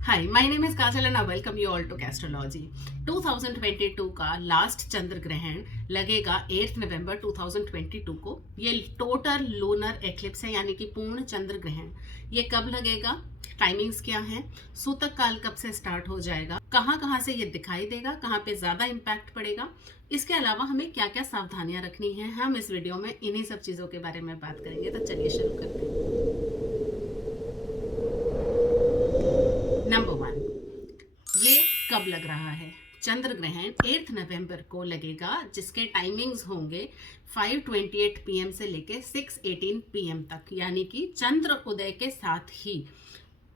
Hi, my name is Kajal and I welcome you all to astrology. 2022 का last चंद्र ग्रहण लगेगा 8 नवंबर 2022 को। ये टोटल लूनर एक्लिप्स है, यानी कि पूर्ण चंद्र ग्रहण। ये कब लगेगा, टाइमिंग्स क्या है, सूतक काल कब से स्टार्ट हो जाएगा, कहाँ कहाँ से ये दिखाई देगा, कहाँ पे ज्यादा इम्पैक्ट पड़ेगा, इसके अलावा हमें क्या क्या सावधानियां रखनी है, हम इस वीडियो में इन्हीं सब चीजों के बारे में बात करेंगे। तो चलिए शुरू करते हैं। नंबर 1, ये कब लग रहा है? चंद्र ग्रहण 8 नवंबर को लगेगा, जिसके टाइमिंग्स होंगे 5:28 पीएम से लेके 6:18 पीएम तक, यानी कि चंद्र उदय के साथ ही।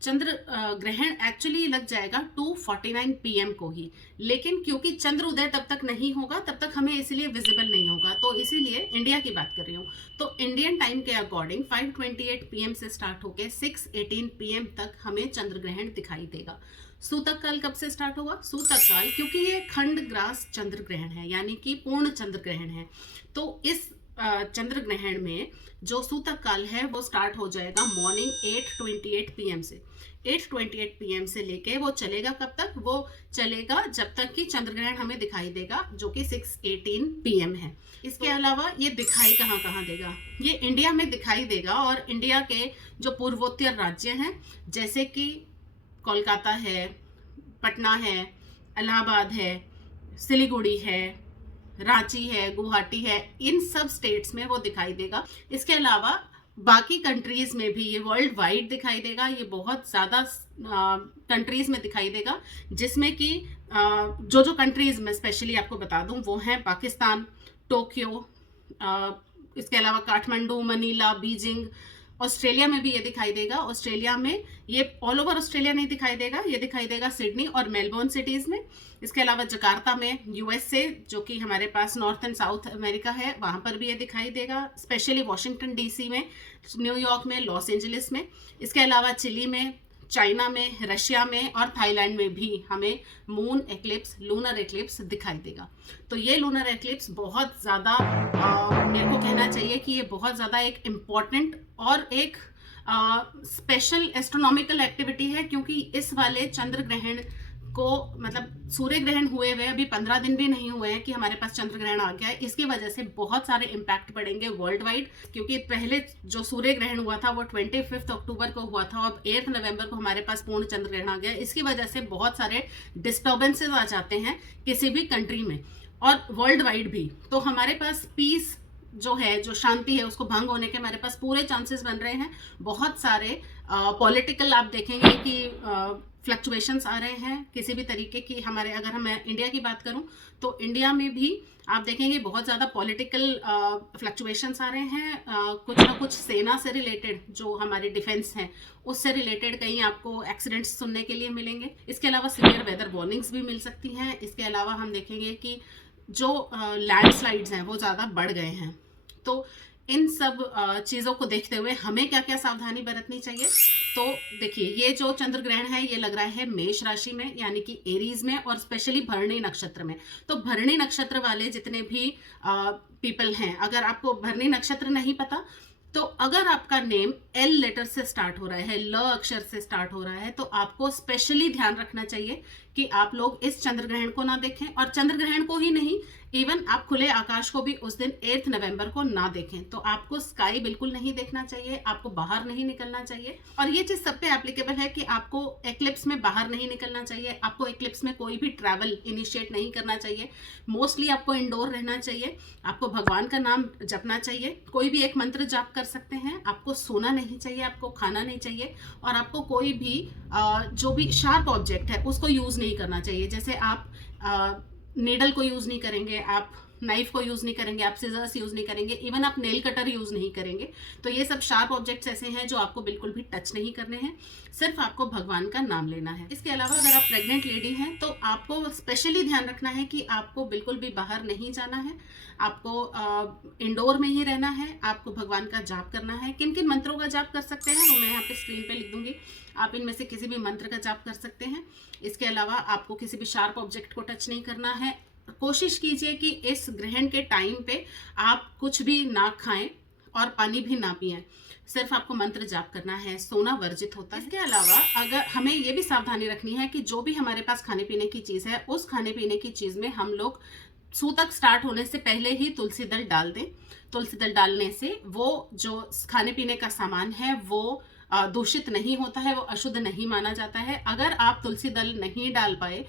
चंद्र ग्रहण एक्चुअली लग जाएगा 2:49 पीएम को ही, लेकिन क्योंकि चंद्र उदय तब तक नहीं होगा, तब तक हमें इसलिए विजिबल नहीं होगा, तो इसीलिए इंडिया की बात कर रही हूँ। तो इंडियन टाइम के अकॉर्डिंग 5:28 पीएम से स्टार्ट होकर 6:18 पीएम तक हमें चंद्र ग्रहण दिखाई देगा। सूतक काल कब से स्टार्ट होगा? सूतक काल, क्योंकि ये खंड ग्रास चंद्र ग्रहण है, यानी कि पूर्ण चंद्र ग्रहण है, तो इस चंद्र ग्रहण में जो सूतक काल है वो स्टार्ट हो जाएगा मॉर्निंग 8:28 पीएम से। 8:28 पीएम से लेके वो चलेगा कब तक? वो चलेगा जब तक कि चंद्र ग्रहण हमें दिखाई देगा, जो कि 6:18 पीएम है। इसके अलावा ये दिखाई कहाँ कहाँ देगा? ये इंडिया में दिखाई देगा, और इंडिया के जो पूर्वोत्तर राज्य हैं, जैसे कि कोलकाता है, पटना है, इलाहाबाद है, सिलीगुड़ी है, रांची है, गुवाहाटी है, इन सब स्टेट्स में वो दिखाई देगा। इसके अलावा बाकी कंट्रीज में भी ये वर्ल्ड वाइड दिखाई देगा। ये बहुत ज़्यादा कंट्रीज में दिखाई देगा, जिसमें कि जो कंट्रीज में स्पेशली आपको बता दूं वो हैं पाकिस्तान, टोक्यो, इसके अलावा काठमांडू, मनीला, बीजिंग। ऑस्ट्रेलिया में भी ये दिखाई देगा। ऑस्ट्रेलिया में ये ऑल ओवर ऑस्ट्रेलिया नहीं दिखाई देगा, ये दिखाई देगा सिडनी और मेलबोर्न सिटीज़ में। इसके अलावा जकार्ता में, यूएसए, जो कि हमारे पास नॉर्थ एंड साउथ अमेरिका है, वहाँ पर भी ये दिखाई देगा। स्पेशली वॉशिंगटन डीसी में, न्यूयॉर्क में, लॉस एंजलिस में। इसके अलावा चिली में, चाइना में, रशिया में और थाईलैंड में भी हमें मून एक्लिप्स, लूनर एक्लिप्स दिखाई देगा। तो ये लूनर एक्लिप्स बहुत ज़्यादा, मेरे को कहना चाहिए कि ये बहुत ज़्यादा एक इम्पॉर्टेंट और एक स्पेशल एस्ट्रोनॉमिकल एक्टिविटी है, क्योंकि इस वाले चंद्र ग्रहण को, मतलब सूर्य ग्रहण हुए हुए अभी 15 दिन भी नहीं हुए हैं कि हमारे पास चंद्र ग्रहण आ गया है। इसकी वजह से बहुत सारे इम्पैक्ट पड़ेंगे वर्ल्ड वाइड, क्योंकि पहले जो सूर्य ग्रहण हुआ था वो 25 अक्टूबर को हुआ था, और 8 नवंबर को हमारे पास पूर्ण चंद्र ग्रहण आ गया। इसकी वजह से बहुत सारे डिस्टर्बेंसेज आ जाते हैं किसी भी कंट्री में, और वर्ल्ड वाइड भी। तो हमारे पास पीस जो है, जो शांति है, उसको भंग होने के हमारे पास पूरे चांसेस बन रहे हैं। बहुत सारे पॉलिटिकल आप देखेंगे कि फ्लक्चुएशंस आ रहे हैं किसी भी तरीके की। हमारे, अगर मैं इंडिया की बात करूं तो इंडिया में भी आप देखेंगे बहुत ज़्यादा पॉलिटिकल फ्लक्चुएशंस आ रहे हैं। कुछ ना कुछ सेना से रिलेटेड, जो हमारी डिफेंस है, उससे रिलेटेड कहीं आपको एक्सीडेंट्स सुनने के लिए मिलेंगे। इसके अलावा सीवियर वेदर वार्निंग्स भी मिल सकती हैं। इसके अलावा हम देखेंगे कि जो लैंडस्लाइड्स हैं वो ज़्यादा बढ़ गए हैं। तो इन सब चीज़ों को देखते हुए हमें क्या क्या सावधानी बरतनी चाहिए? तो देखिए, ये जो चंद्र ग्रहण है ये लग रहा है मेष राशि में, यानी कि एरीज में, और स्पेशली भरणी नक्षत्र में। तो भरणी नक्षत्र वाले जितने भी पीपल हैं, अगर आपको भरणी नक्षत्र नहीं पता, तो अगर आपका नेम एल लेटर से स्टार्ट हो रहा है, ल अक्षर से स्टार्ट हो रहा है, तो आपको स्पेशली ध्यान रखना चाहिए कि आप लोग इस चंद्र ग्रहण को ना देखें। और चंद्र ग्रहण को ही नहीं, इवन आप खुले आकाश को भी उस दिन 8 नवंबर को ना देखें। तो आपको स्काई बिल्कुल नहीं देखना चाहिए, आपको बाहर नहीं निकलना चाहिए। और ये चीज सब पे एप्लीकेबल है कि आपको एक्लिप्स में बाहर नहीं निकलना चाहिए, आपको एक्लिप्स में कोई भी ट्रैवल इनिशिएट नहीं करना चाहिए। मोस्टली आपको इंडोर रहना चाहिए, आपको भगवान का नाम जपना चाहिए, कोई भी एक मंत्र जाप कर सकते हैं, आपको सोना नहीं चाहिए, आपको खाना नहीं चाहिए, और आपको कोई भी जो भी शार्प ऑब्जेक्ट है उसको यूज नहीं करना चाहिए। जैसे आप नीडल को यूज नहीं करेंगे, आप नाइफ को यूज नहीं करेंगे, आप सीजर्स यूज नहीं करेंगे, इवन आप नेल कटर यूज नहीं करेंगे। तो ये सब शार्प ऑब्जेक्ट्स ऐसे हैं जो आपको बिल्कुल भी टच नहीं करने हैं, सिर्फ आपको भगवान का नाम लेना है। इसके अलावा अगर आप प्रेग्नेंट लेडी हैं तो आपको स्पेशली ध्यान रखना है कि आपको बिल्कुल भी बाहर नहीं जाना है, आपको इंडोर में ही रहना है, आपको भगवान का जाप करना है। किन किन मंत्रों का जाप कर सकते हैं वो मैं यहाँ पे स्क्रीन पे लिख दूंगी, आप इनमें से किसी भी मंत्र का जाप कर सकते हैं। इसके अलावा आपको किसी भी शार्प ऑब्जेक्ट को टच नहीं करना है। कोशिश कीजिए कि इस ग्रहण के टाइम पे आप कुछ भी ना खाएं, और पानी भी ना पिएं। सिर्फ आपको मंत्र जाप करना है, सोना वर्जित होता है। इसके अलावा अगर हमें ये भी सावधानी रखनी है कि जो भी हमारे पास खाने पीने की चीज़ है, उस खाने पीने की चीज़ में हम लोग सूतक स्टार्ट होने से पहले ही तुलसी दल डाल दें। तुलसी दल डालने से वो जो खाने पीने का सामान है वो दूषित नहीं होता है, वो अशुद्ध नहीं माना जाता है। अगर आप तुलसी दल नहीं डाल पाए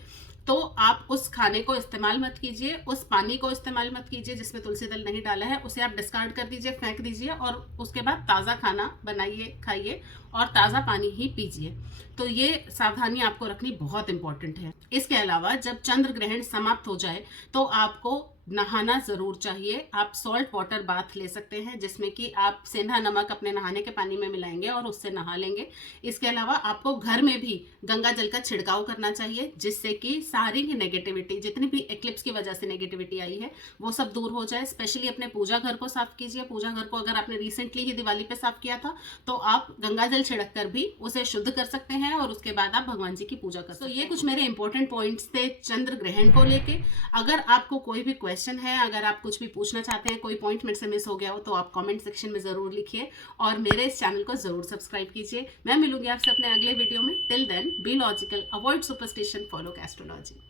तो आप उस खाने को इस्तेमाल मत कीजिए, उस पानी को इस्तेमाल मत कीजिए जिसमें तुलसी दल नहीं डाला है, उसे आप डिस्कार्ड कर दीजिए, फेंक दीजिए और उसके बाद ताज़ा खाना बनाइए, खाइए और ताज़ा पानी ही पीजिए। तो ये सावधानी आपको रखनी बहुत इंपॉर्टेंट है। इसके अलावा जब चंद्र ग्रहण समाप्त हो जाए तो आपको नहाना ज़रूर चाहिए। आप सॉल्ट वाटर बाथ ले सकते हैं जिसमें कि आप सेंधा नमक अपने नहाने के पानी में मिलाएंगे और उससे नहा लेंगे। इसके अलावा आपको घर में भी गंगा जल का छिड़काव करना चाहिए जिससे कि सारी ही नेगेटिविटी, जितनी भी एक्लिप्स की वजह से नेगेटिविटी आई है, वो सब दूर हो जाए। स्पेशली अपने पूजा घर को साफ कीजिए। पूजा घर को अगर आपने रिसेंटली ही दिवाली पे साफ किया था तो आप गंगा जल छिड़क कर भी उसे शुद्ध कर सकते हैं और उसके बाद आप भगवान जी की पूजा कर सकते हैं। तो ये कुछ मेरे इंपॉर्टेंट पॉइंट्स थे चंद्र ग्रहण को लेके। अगर आपको कोई भी क्वेश्चन है, अगर आप कुछ भी पूछना चाहते हैं, कोई पॉइंट मेरे से मिस हो गया हो तो आप कमेंट सेक्शन में ज़रूर लिखिए और मेरे इस चैनल को ज़रूर सब्सक्राइब कीजिए। मैं मिलूंगी आपसे अपने अगले वीडियो में। Till then be logical, avoid superstition, follow astrology.